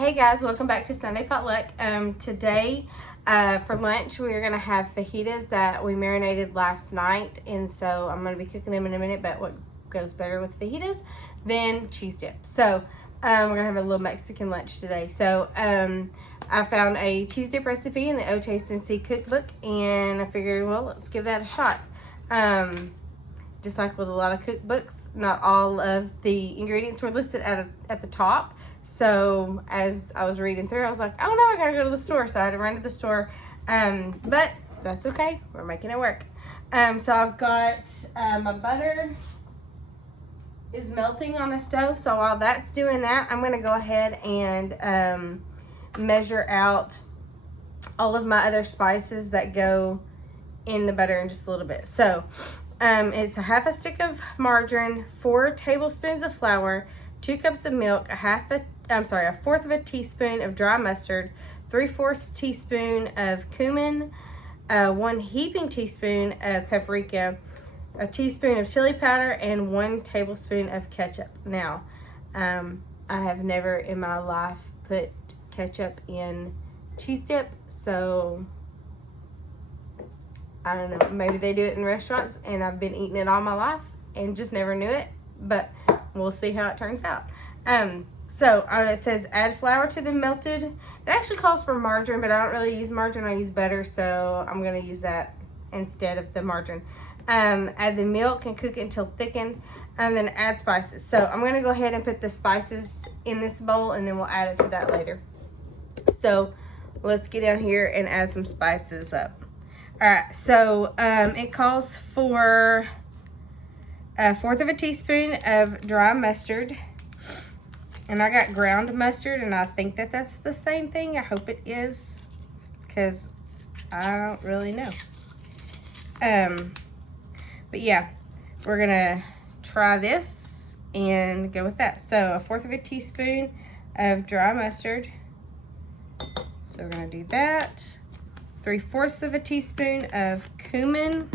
Hey guys, welcome back to Sunday Potluck. Today for lunch we're going to have fajitas that we marinated last night, and so I'm going to be cooking them in a minute, but what goes better with fajitas than cheese dip? So we're going to have a little Mexican lunch today. So I found a cheese dip recipe in the O Taste and See cookbook, and I figured, well, let's give that a shot. Just like with a lot of cookbooks, not all of the ingredients were listed at the top. So as I was reading through, I was like, oh no, I gotta go to the store. So I had to run to the store. But that's okay. We're making it work. So I've got my butter is melting on the stove. So while that's doing that, I'm gonna go ahead and measure out all of my other spices that go in the butter in just a little bit. So it's a half a stick of margarine, 4 tablespoons of flour, 2 cups of milk, a fourth of a teaspoon of dry mustard, 3/4 teaspoon of cumin, 1 heaping teaspoon of paprika, a teaspoon of chili powder, and 1 tablespoon of ketchup. Now, I have never in my life put ketchup in cheese dip, so I don't know, maybe they do it in restaurants and I've been eating it all my life and just never knew it, but we'll see how it turns out. So it says add flour to the melted. It actually calls for margarine, but I don't really use margarine. I use butter, so I'm going to use that instead of the margarine. Add the milk and cook it until thickened, and then add spices. So I'm going to go ahead and put the spices in this bowl, and then we'll add it to that later. So let's get down here and add some spices up. All right, so it calls for 1/4 of a teaspoon of dry mustard. And I got ground mustard, and I think that that's the same thing. I hope it is, because I don't really know. But yeah, we're going to try this and go with that. So 1/4 of a teaspoon of dry mustard. So we're going to do that. 3/4 of a teaspoon of cumin.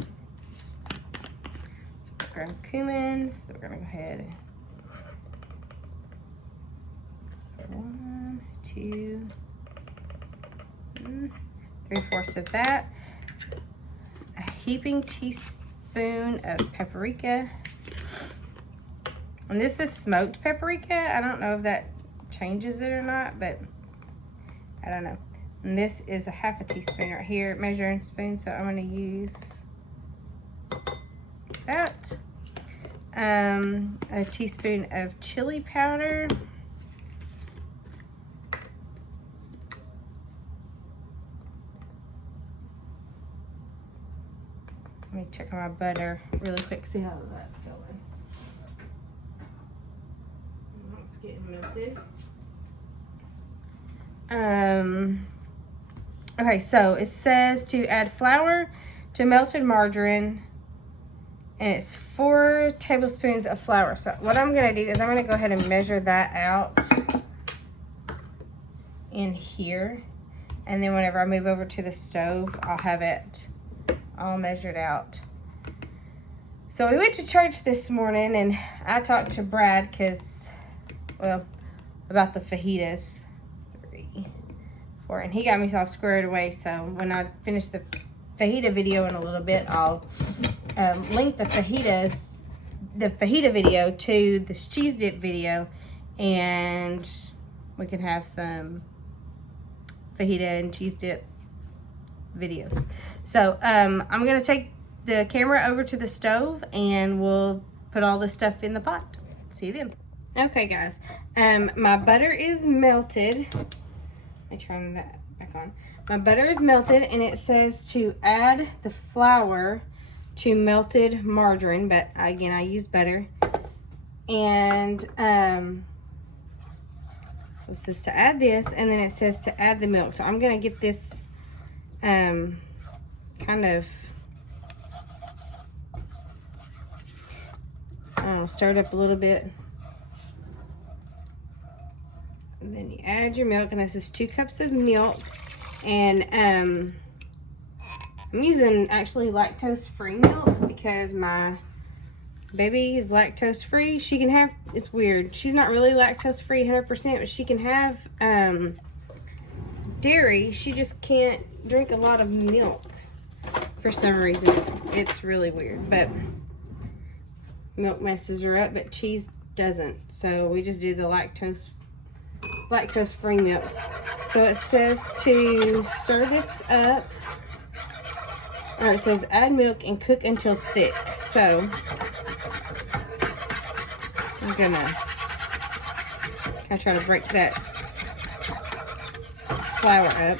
So ground cumin. So we're going to go ahead and 1, 2, 3/4 of that. A heaping teaspoon of paprika. And this is smoked paprika. I don't know if that changes it or not, but I don't know. And this is a 1/2 teaspoon right here, measuring spoon, so I'm going to use that. A teaspoon of chili powder. Let me check on my butter really quick, see how that's going. It's getting melted. Okay, so it says to add flour to melted margarine, and it's 4 tablespoons of flour. So what I'm going to do is I'm going to go ahead and measure that out in here, and then whenever I move over to the stove, I'll have it all measured out. So we went to church this morning, and I talked to Brad about the fajitas. 3, 4, and he got me all squared away. So when I finish the fajita video in a little bit, I'll link the fajita video to this cheese dip video, and we can have some fajita and cheese dip videos. So I'm gonna take the camera over to the stove, and we'll put all this stuff in the pot. See you then. Okay guys, my butter is melted. Let me turn that back on. My butter is melted, and it says to add the flour to melted margarine, but again, I use butter. And it says to add this, and then it says to add the milk. So I'm gonna get this kind of stirred up a little bit, and then you add your milk, and this is 2 cups of milk, and I'm using actually lactose free milk because my Baby is lactose free. She can have, it's weird, she's not really lactose free 100%, but she can have dairy. She just can't drink a lot of milk for some reason. It's really weird, but milk messes her up, but cheese doesn't. So we just do the lactose free milk. So it says to stir this up. Or it says add milk and cook until thick. So I'm gonna kind of try to break that flour up.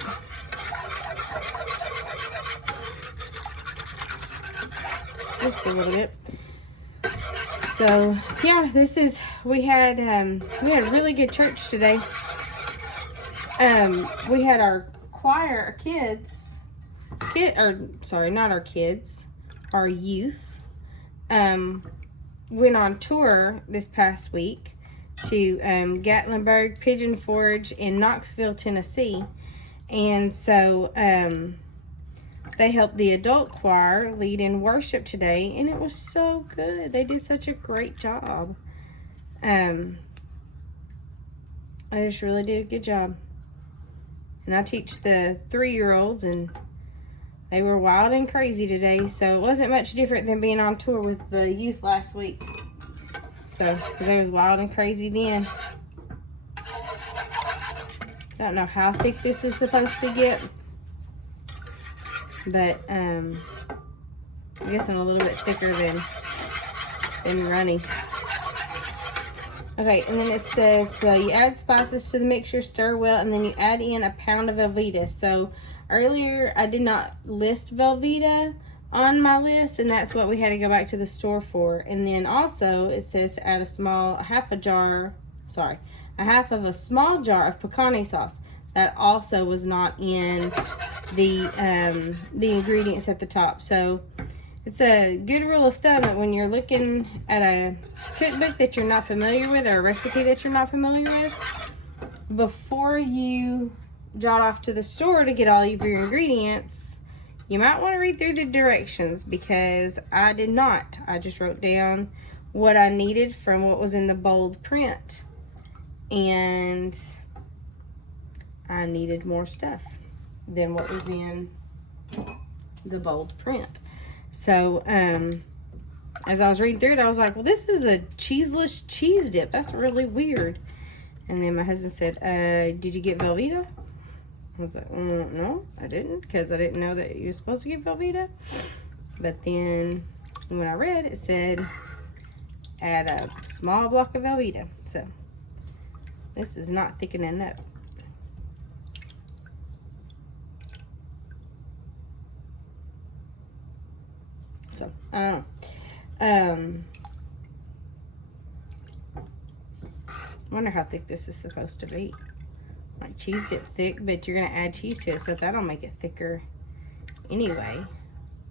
Just a little bit. So yeah, this is, we had really good church today. We had our choir, our kids, not our kids, our youth, went on tour this past week to Gatlinburg, Pigeon Forge, and Knoxville, Tennessee. And so they helped the adult choir lead in worship today, and it was so good. They did such a great job. I just really did a good job. And I teach the 3-year-olds, and they were wild and crazy today, so it wasn't much different than being on tour with the youth last week. So, because they was wild and crazy then. I don't know how thick this is supposed to get, but I'm guessing a little bit thicker than runny. Okay, and then it says, you add spices to the mixture, stir well, and then you add in a pound of Velveeta. So earlier I did not list Velveeta on my list, and that's what we had to go back to the store for. And then also it says to add a half of a small jar of picante sauce. That also was not in the ingredients at the top. So it's a good rule of thumb that when you're looking at a cookbook that you're not familiar with, or a recipe that you're not familiar with, before you jot off to the store to get all of your ingredients, you might want to read through the directions, because I did not. I just wrote down what I needed from what was in the bold print, and I needed more stuff than what was in the bold print. So as I was reading through it, I was like, well, this is a cheeseless cheese dip. That's really weird. And then my husband said, did you get Velveeta? I was like, no, I didn't, because I didn't know that you were supposed to get Velveeta. But then when I read, it said add a small block of Velveeta. So this is not thickening up. So, I wonder how thick this is supposed to be. Like cheese dip thick, but you're gonna add cheese to it, so that'll make it thicker anyway,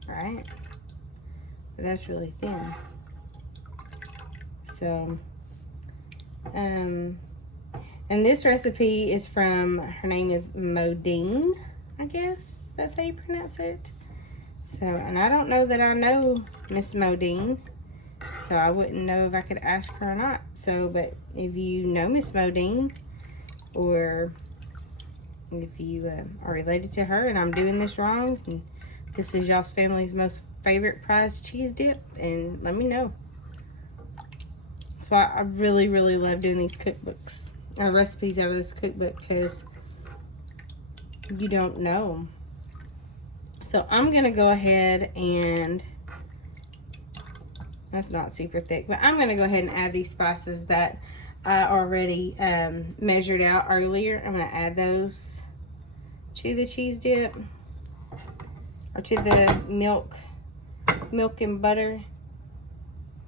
right? But that's really thin. So, and this recipe is from, her name is Modine, I guess that's how you pronounce it. So, and I don't know that I know Miss Modine, so I wouldn't know if I could ask her or not. So, but if you know Miss Modine, or if you are related to her and I'm doing this wrong, and this is y'all's family's most favorite prized cheese dip, and let me know. That's why I really, really love doing these cookbooks, or recipes out of this cookbook, because you don't know. So I'm gonna go ahead and, that's not super thick, but I'm gonna go ahead and add these spices that I already measured out earlier. I'm gonna add those to the cheese dip, or to the milk and butter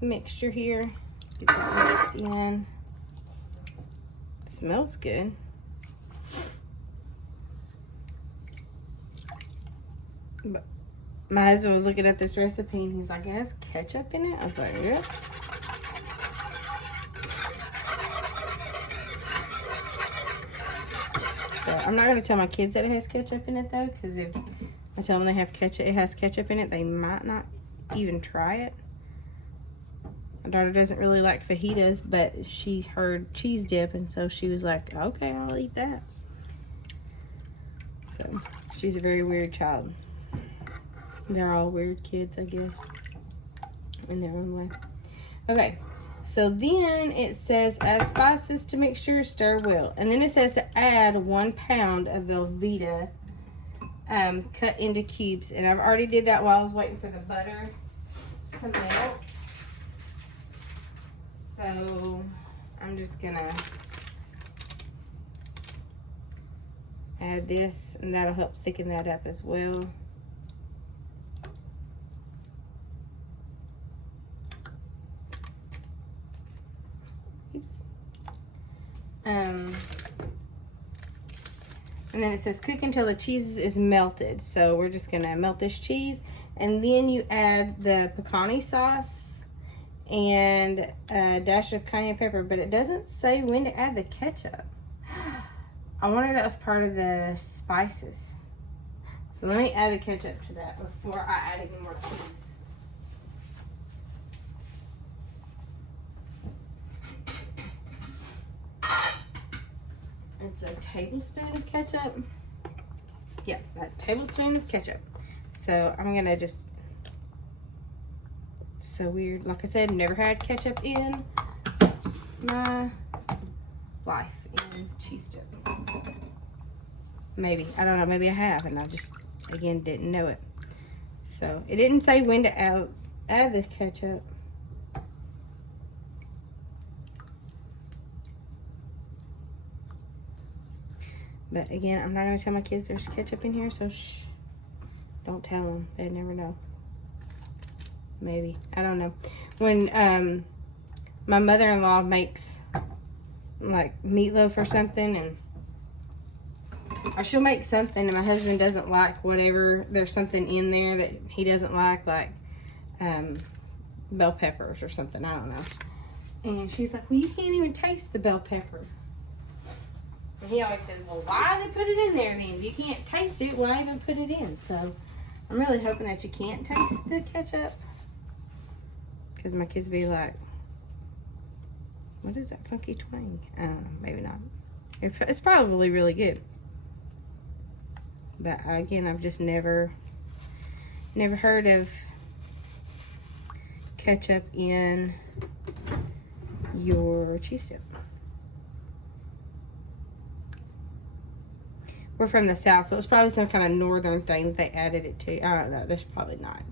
mixture here. Get that mixed in. It smells good. But my husband was looking at this recipe and he's like, it has ketchup in it? I was like, yeah. So I'm not going to tell my kids that it has ketchup in it though, because if I tell them they have ketchup, it has ketchup in it, they might not even try it. My daughter doesn't really like fajitas, but she heard cheese dip, and so she was like, okay, I'll eat that. So she's a very weird child. They're all weird kids, I guess, in their own way. Okay, so then it says add spices to mixture, stir well. And then it says to add 1 pound of Velveeta cut into cubes. And I've already did that while I was waiting for the butter to melt. So I'm just gonna add this, and that'll help thicken that up as well. Oops. And then it says cook until the cheese is melted. So we're just gonna melt this cheese, and then you add the picante sauce and a dash of cayenne pepper, but it doesn't say when to add the ketchup. I wonder if that was part of the spices. So let me add the ketchup to that before I add any more cheese. It's a tablespoon of ketchup. Yeah, a tablespoon of ketchup. So I'm gonna just, so weird. Like I said, never had ketchup in my life in cheese dip. Maybe, I don't know, maybe I have, and I just, again, didn't know it. So it didn't say when to add the ketchup. But again, I'm not going to tell my kids there's ketchup in here, so shh. Don't tell them. They'd never know. Maybe. I don't know. When my mother-in-law makes like meatloaf or something, and or she'll make something and my husband doesn't like whatever, there's something in there that he doesn't like bell peppers or something, I don't know. And she's like, well, you can't even taste the bell pepper. And he always says, well, why they put it in there then? If you can't taste it, why even put it in? So I'm really hoping that you can't taste the ketchup, because my kids be like, what is that funky twang? I don't know, maybe not. It's probably really good. But again, I've just never heard of ketchup in your cheese dip. We're from the South, so it's probably some kind of northern thing that they added it to. I don't know. That's probably not.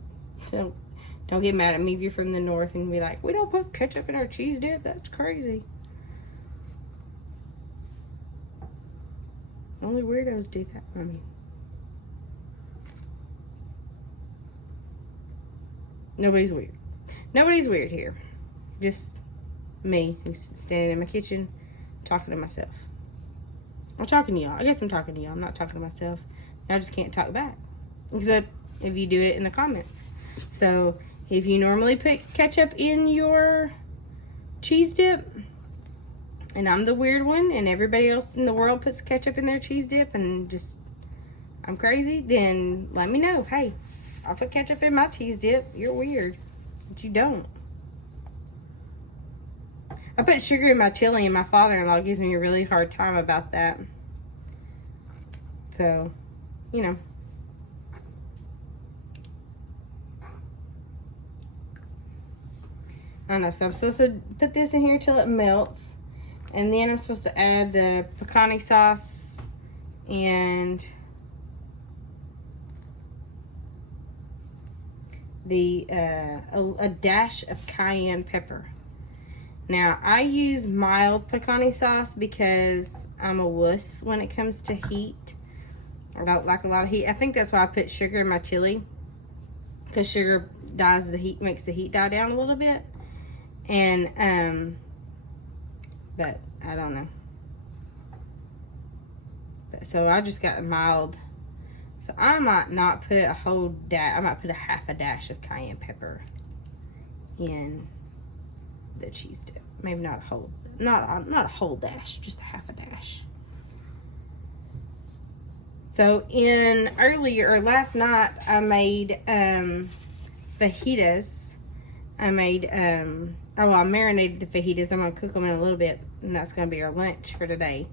Don't get mad at me if you're from the north and be like, we don't put ketchup in our cheese dip. That's crazy. Only weirdos do that. I mean, nobody's weird. Nobody's weird here. Just me, who's standing in my kitchen talking to myself. I'm talking to y'all. I guess I'm talking to y'all. I'm not talking to myself. I just can't talk back. Except if you do it in the comments. So if you normally put ketchup in your cheese dip, and I'm the weird one, and everybody else in the world puts ketchup in their cheese dip, and just, I'm crazy, then let me know. Hey, I'll put ketchup in my cheese dip. You're weird. But you don't. I put sugar in my chili, and my father-in-law gives me a really hard time about that. So, you know. I don't know. So I'm supposed to put this in here till it melts. And then I'm supposed to add the picante sauce and a dash of cayenne pepper. Now, I use mild picante sauce because I'm a wuss when it comes to heat. I don't like a lot of heat. I think that's why I put sugar in my chili, because sugar dyes the heat, makes the heat die down a little bit. And, but I don't know. So I just got a mild. So I might not put a whole dash, I might put a half a dash of cayenne pepper in the cheese dip. Maybe not a whole, not a whole dash, just a half a dash. So last night I made fajitas I made, I marinated the fajitas. I'm going to cook them in a little bit, and that's going to be our lunch for today.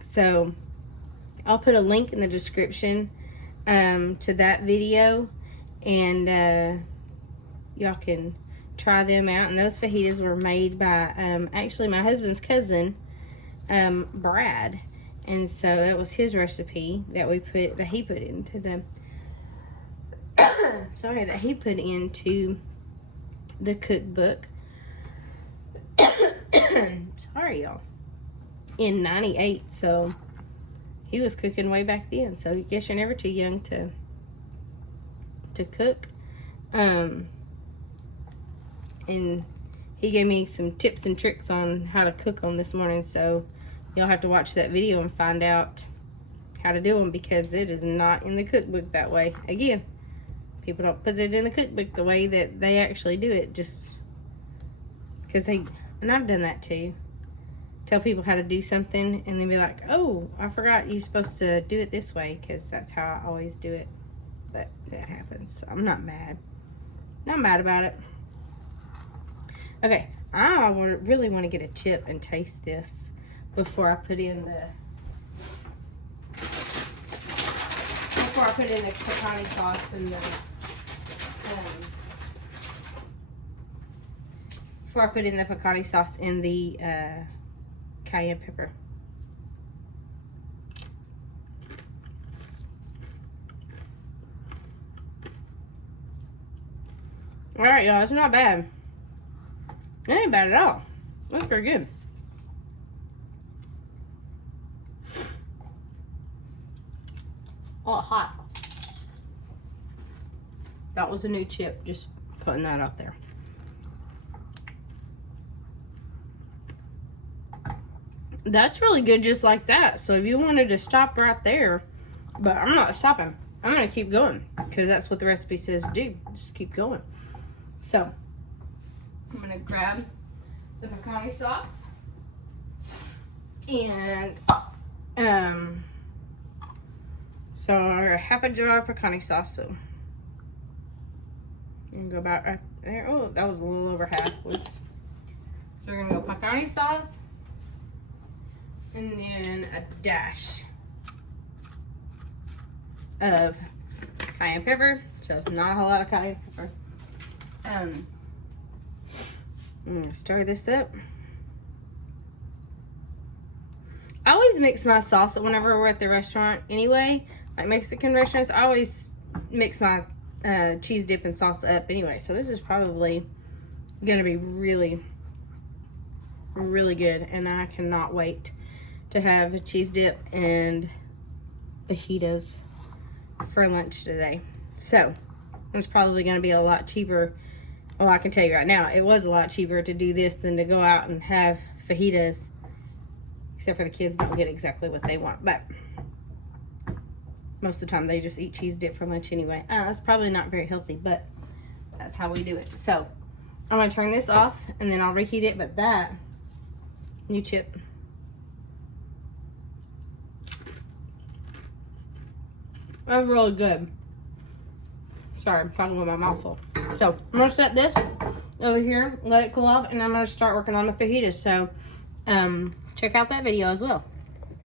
So I'll put a link in the description to that video, and y'all can try them out. And those fajitas were made by actually my husband's cousin, Brad, and so it was his recipe that he put into the sorry, that he put into the cookbook. Sorry, y'all. In '98, so he was cooking way back then. So I guess you're never too young to cook. And he gave me some tips and tricks on how to cook them this morning. So you'll have to watch that video and find out how to do them, because it is not in the cookbook that way. Again, people don't put it in the cookbook the way that they actually do it, just because and I've done that too. Tell people how to do something and then be like, oh, I forgot you're supposed to do it this way, because that's how I always do it. But that happens. So I'm not mad. Not mad about it. Okay, I really want to get a chip and taste this before I put in the picante sauce and the before I put in the picante sauce and the cayenne pepper. All right, y'all, it's not bad. It ain't bad at all. That's pretty good. Oh, hot. That was a new chip, just putting that out there. That's really good just like that. So if you wanted to stop right there, but I'm not stopping. I'm going to keep going, because that's what the recipe says to do. Just keep going. So I'm going to grab the picante sauce and so a half a jar of picante sauce. So you can go about right there. Oh, that was a little over half. Whoops. So we're gonna go picante sauce, and then a dash of cayenne pepper. So not a whole lot of cayenne pepper. I'm gonna stir this up. I always mix my sauce whenever we're at the restaurant anyway. Like Mexican restaurants, I always mix my cheese dip and sauce up anyway. So this is probably gonna be really, really good. And I cannot wait to have a cheese dip and fajitas for lunch today. So it's probably gonna be a lot cheaper. Oh, I can tell you right now, it was a lot cheaper to do this than to go out and have fajitas. Except for the kids don't get exactly what they want. But most of the time they just eat cheese dip for lunch anyway. It's probably not very healthy, but that's how we do it. So I'm going to turn this off and then I'll reheat it. But that new chip, that was really good. Sorry, I'm talking with my mouth full. So I'm going to set this over here, let it cool off, and I'm going to start working on the fajitas. So check out that video as well.